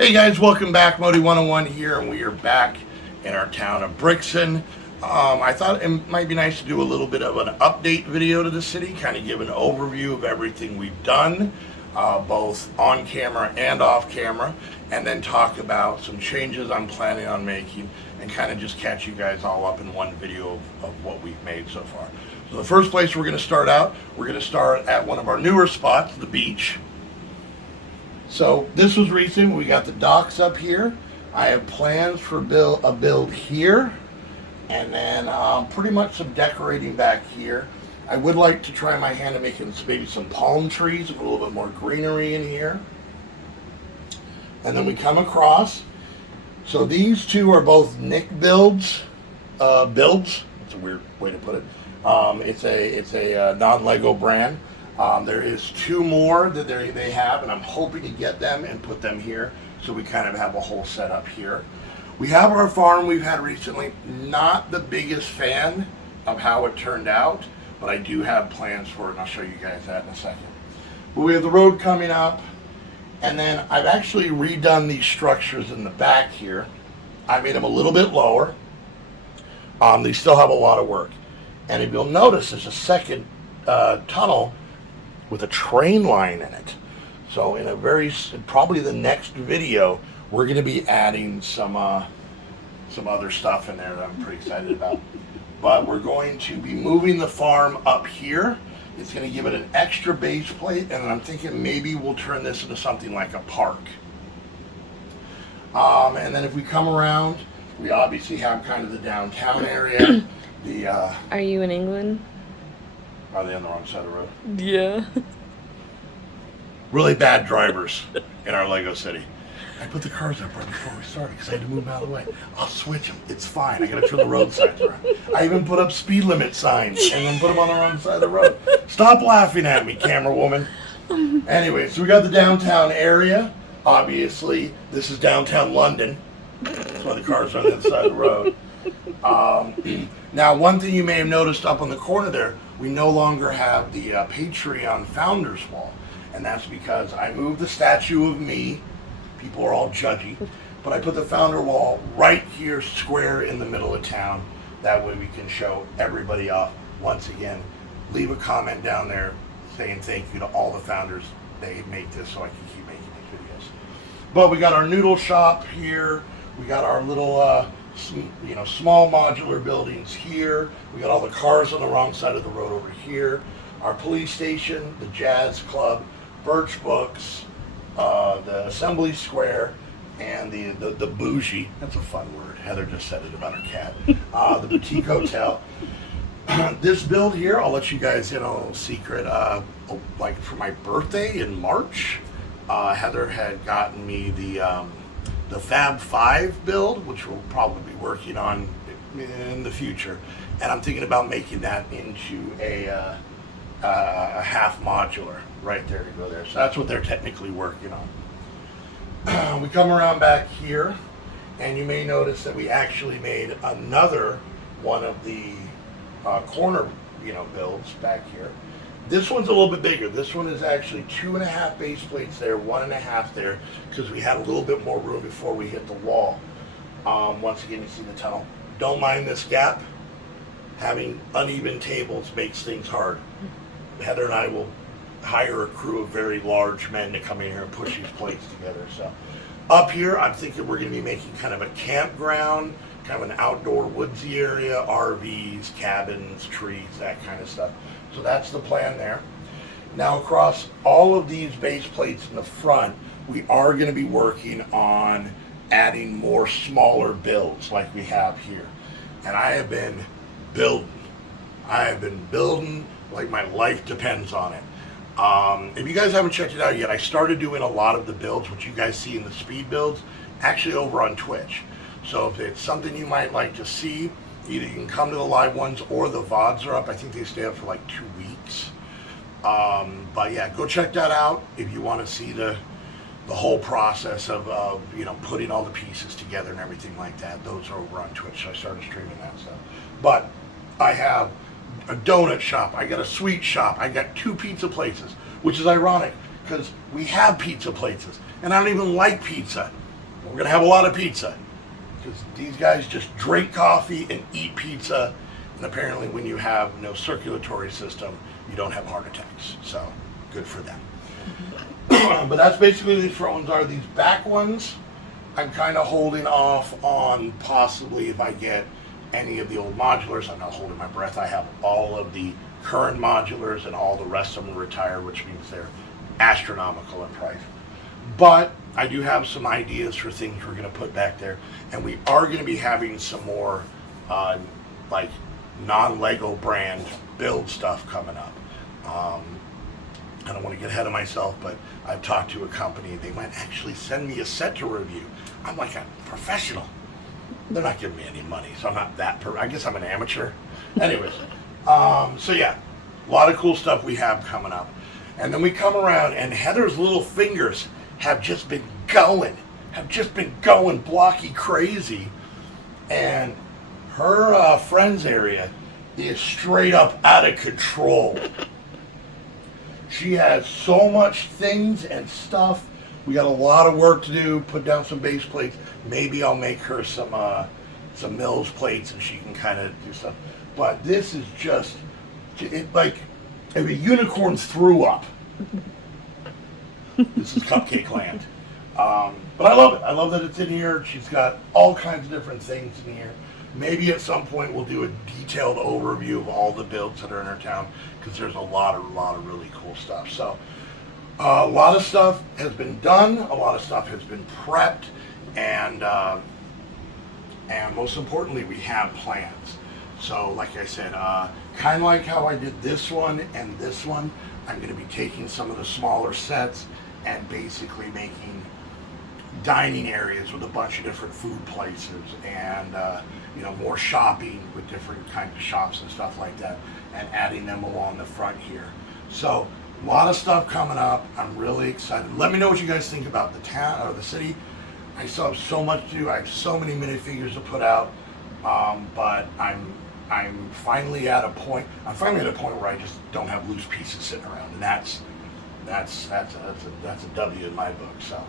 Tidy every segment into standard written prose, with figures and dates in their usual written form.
Hey guys, welcome back. Modi 101 here, and we are back in our town of Brixton. I thought it might be nice to do a little bit of an update video to the city, kind of give an overview of everything we've done, both on camera and off camera, and then talk about some changes I'm planning on making, and kind of just catch you guys all up in one video of what we've made so far. So the first place we're going to start out, we're going to start at one of our newer spots, the beach. So this was recent. We got the docks up here. I have plans for a build here, and then pretty much some decorating back here. I would like to try my hand at making maybe some palm trees with a little bit more greenery in here. And then we come across. So these two are both Nick builds. That's a weird way to put it. It's a non-Lego brand. There is two more that they have, and I'm hoping to get them and put them here, so we kind of have a whole setup here. We have our farm we've had recently. Not the biggest fan of how it turned out, but I do have plans for it, and I'll show you guys that in a second. But we have the road coming up, and then I've actually redone these structures in the back here. I made them a little bit lower. They still have a lot of work. And if you'll notice, there's a second tunnel with a train line in it. So in probably the next video, we're going to be adding some other stuff in there that I'm pretty excited about. But we're going to be moving the farm up here. It's going to give it an extra base plate, and I'm thinking maybe we'll turn this into something like a park. And then if we come around, we obviously have kind of the downtown area. Are you in England? Are they on the wrong side of the road? Yeah. Really bad drivers in our Lego city. I put the cars up right before we started because I had to move them out of the way. I'll switch them. It's fine. I got to turn the road signs around. I even put up speed limit signs and then put them on the wrong side of the road. Stop laughing at me, camera woman. Anyway, so we got the downtown area. Obviously, this is downtown London. That's why the cars are on the other side of the road. Now, one thing you may have noticed up on the corner there, we no longer have the Patreon Founders Wall. And that's because I moved the statue of me. People are all judgy. But I put the Founder Wall right here, square in the middle of town. That way we can show everybody off. Once again, leave a comment down there saying thank you to all the founders. They make this so I can keep making these videos. But we got our noodle shop here. We got our little small modular buildings here. We got all the cars on the wrong side of the road over here. Our police station, the jazz club, Birch Books, the Assembly Square, and the bougie. That's a fun word. Heather just said it about her cat. The boutique hotel. This build here, I'll let you guys in on a little secret. Like for my birthday in March, Heather had gotten me the Fab 5 build, which we'll probably be working on in the future. And I'm thinking about making that into a half modular right there to go there. So that's what they're technically working on. We come around back here, and you may notice that we actually made another one of the corner builds back here. This one's a little bit bigger. This one is actually 2.5 base plates there, 1.5 there, because we had a little bit more room before we hit the wall. Once again, you see the tunnel. Don't mind this gap. Having uneven tables makes things hard. Heather and I will hire a crew of very large men to come in here and push these plates together. So up here, I'm thinking we're going to be making kind of a campground, kind of an outdoor woodsy area, RVs, cabins, trees, that kind of stuff. So that's the plan there. Now across all of these base plates in the front, we are going to be working on adding more smaller builds like we have here. And I have been building like my life depends on it. If you guys haven't checked it out yet, I started doing a lot of the builds, which you guys see in the speed builds, actually over on Twitch. So if it's something you might like to see, either you can come to the live ones or the VODs are up. I think they stay up for like 2 weeks. But yeah, go check that out if you want to see the whole process of putting all the pieces together and everything like that. Those are over on Twitch, so I started streaming that stuff. But I have a donut shop, I got a sweet shop, I got 2 pizza places, which is ironic because we have pizza places and I don't even like pizza. we're going to have a lot of pizza. Because these guys just drink coffee and eat pizza. And apparently when you have no circulatory system, you don't have heart attacks. So, good for them. But that's basically these front ones are. These back ones, I'm kind of holding off on possibly if I get any of the old modulars. I'm not holding my breath. I have all of the current modulars and all the rest of them retired, which means they're astronomical in price. But I do have some ideas for things we're going to put back there. And we are going to be having some more like non-Lego brand build stuff coming up. I don't want to get ahead of myself, but I've talked to a company. They might actually send me a set to review. I'm like a professional. They're not giving me any money, so I'm not that. I guess I'm an amateur. Anyways, so yeah, a lot of cool stuff we have coming up. And then we come around, and Heather's little fingers have just been going blocky crazy. And her friends area is straight up out of control. She has so much things and stuff. We got a lot of work to do. Put down some base plates. Maybe I'll make her some Mills plates and she can kind of do stuff. But this is just like if a unicorn threw up. This is Cupcake Land. But I love it. I love that it's in here. She's got all kinds of different things in here. Maybe at some point we'll do a detailed overview of all the builds that are in our town because there's a lot of really cool stuff. So a lot of stuff has been done. A lot of stuff has been prepped, and most importantly, we have plans. So like I said, kind of like how I did this one and this one, I'm going to be taking some of the smaller sets and basically making dining areas with a bunch of different food places and more shopping with different kinds of shops and stuff like that, and adding them along the front here. So a lot of stuff coming up. I'm really excited. Let me know what you guys think about the town or the city. I still have so much to do. I have so many minifigures to put out, but I'm finally at a point. I'm finally at a point where I just don't have loose pieces sitting around, and that's a W in my book. So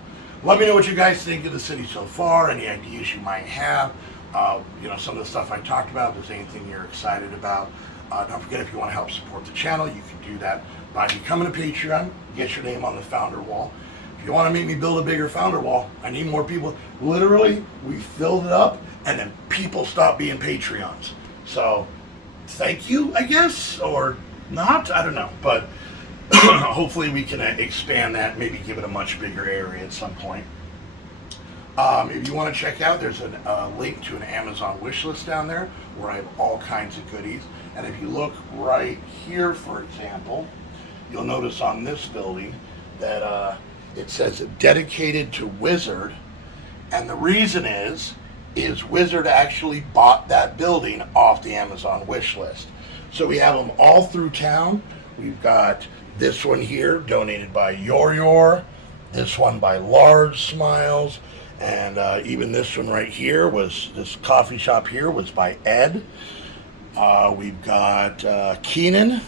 let me know what you guys think of the city so far. Any ideas you might have. Some of the stuff I talked about. If there's anything you're excited about. Don't forget, if you want to help support the channel, you can do that by becoming a Patreon. Get your name on the founder wall. If you want to make me build a bigger founder wall, I need more people. Literally, we filled it up, and then people stopped being Patreons. So, thank you, I guess, or not. I don't know, but hopefully we can expand that. Maybe give it a much bigger area at some point. If you want to check out, there's a link to an Amazon wish list down there where I have all kinds of goodies. And if you look right here, for example, you'll notice on this building that it says dedicated to Wizard. And the reason is Wizard actually bought that building off the Amazon wish list. So we have them all through town. We've got this one here donated by Yor, this one by Large Smiles, and even this one right here this coffee shop here was by Ed. We've got Keenan,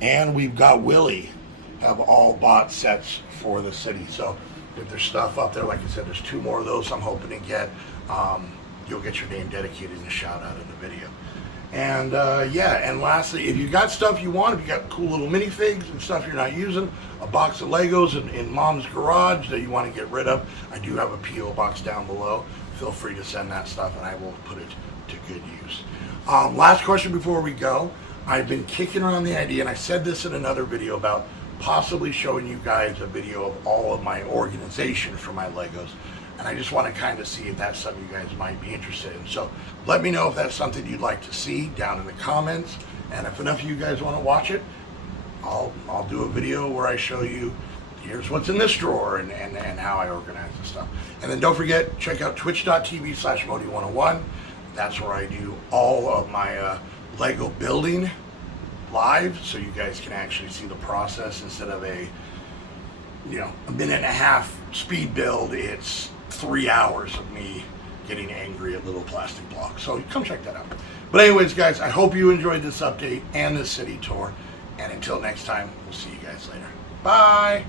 and we've got Willie have all bought sets for the city. So if there's stuff up there, like I said, there's 2 more of those I'm hoping to get. You'll get your name dedicated and a shout out in the video. And and lastly, if you got stuff you want, if you got cool little minifigs and stuff you're not using, a box of Legos in Mom's garage that you want to get rid of, I do have a P.O. box down below. Feel free to send that stuff and I will put it to good use. Last question before we go. I've been kicking around the idea, and I said this in another video, about possibly showing you guys a video of all of my organization for my Legos. And I just want to kind of see if that's something you guys might be interested in. So let me know if that's something you'd like to see down in the comments. And if enough of you guys want to watch it, I'll do a video where I show you here's what's in this drawer and how I organize the stuff. And then don't forget, check out twitch.tv/Modi101. That's where I do all of my Lego building live, so you guys can actually see the process instead of a minute and a half speed build. It's 3 hours of me getting angry at little plastic blocks. So come check that out. But anyways, guys, I hope you enjoyed this update and this city tour. And until next time, we'll see you guys later. Bye.